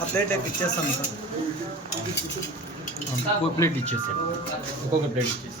ఆ ప్లేట్ ఇచ్చేస్తాను సార్ ఒక్కొక్క ప్లేట్ ఇచ్చేసాడు ఒక్కొక్క ప్లేట్ ఇచ్చేసి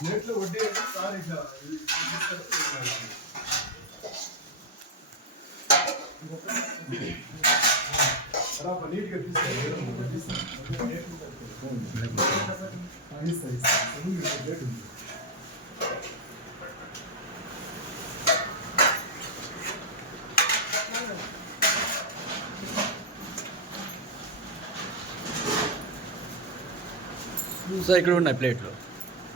ఇస్తే వడ్డీ సార్ ఇట్లా నీట్గా సార్ ఇక్కడ ఉన్నాయి ప్లేట్లు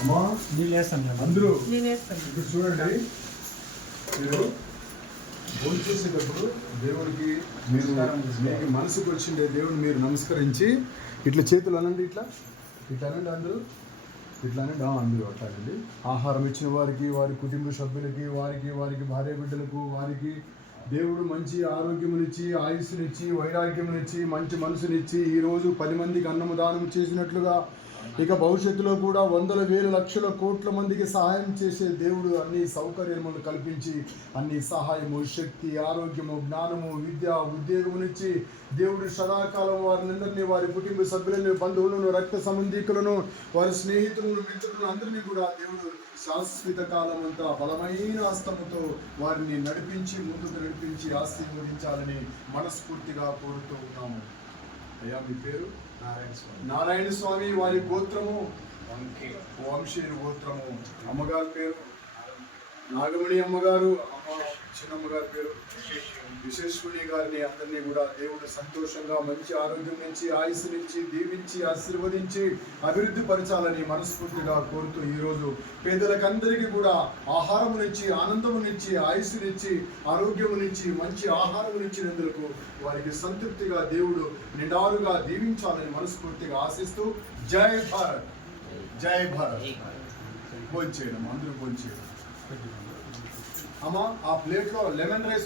అమ్మా నీళ్ళు వేస్తాను అందరూ ఇప్పుడు చూడండి. మీరు భోజనం చేసేటప్పుడు దేవుడికి మీరు మీకు మనసుకు వచ్చిండే దేవుడు మీరు నమస్కరించి ఇట్లా చేతులు అనండి ఇట్లా. ఇట్లా అనండి అందరూ. ఇట్లా అనండి. అందరూ అట్లాగండి. ఆహారం ఇచ్చిన వారికి వారి కుటుంబ సభ్యులకి వారికి వారికి భార్య బిడ్డలకు వారికి దేవుడు మంచి ఆరోగ్యమునిచ్చి ఆయుస్సునిచ్చి వైరాగ్యమునిచ్చి మంచి మనసునిచ్చి ఈరోజు పది మందికి అన్నము దానం చేసినట్లుగా ఇక భవిష్యత్తులో కూడా వందల వేల లక్షల కోట్ల మందికి సహాయం చేసే దేవుడు అన్ని సౌకర్యములు కల్పించి అన్ని సహాయము శక్తి ఆరోగ్యము జ్ఞానము విద్య ఉద్యోగమునిచ్చి దేవుడు సదాకాలం వారిని వారి కుటుంబ సభ్యులను బంధువులను రక్త సంబంధికులను వారి స్నేహితులను మిత్రులను అందరినీ కూడా దేవుడు శాశ్వత కాలం అంతా బలమైన హస్తముతో వారిని నడిపించి ముందుకు నడిపించి ఆశీర్వదించాలని మనస్ఫూర్తిగా కోరుతూ ఉన్నాము. అయ్యా మీ పేరు? నారాయణ స్వామి. నారాయణ స్వామి వారి గోత్రము. వంశీయుని గోత్రము. అమ్మగారి పేరు? నాగమణి అమ్మగారు అమ్మ చిన్నమ్మగారి పేరు విశేషుని గారిని అందరినీ కూడా దేవుడు సంతోషంగా మంచి ఆరోగ్యం నుంచి ఆయుస్సు నుంచి దీవించి ఆశీర్వదించి అభివృద్ధి పరచాలని మనస్ఫూర్తిగా కోరుతూ ఈరోజు పేదలకందరికీ కూడా ఆహారము నుంచి ఆనందము నుంచి ఆయుస్సు నుంచి ఆరోగ్యము నుంచి మంచి ఆహారము ఇచ్చినందుకు వారికి సంతృప్తిగా దేవుడు నిండారుగా దీవించాలని మనస్ఫూర్తిగా ఆశిస్తూ జై భారత్. జై భారత్. భోంచేయడం అందరూ Ama a plate lo lemon rice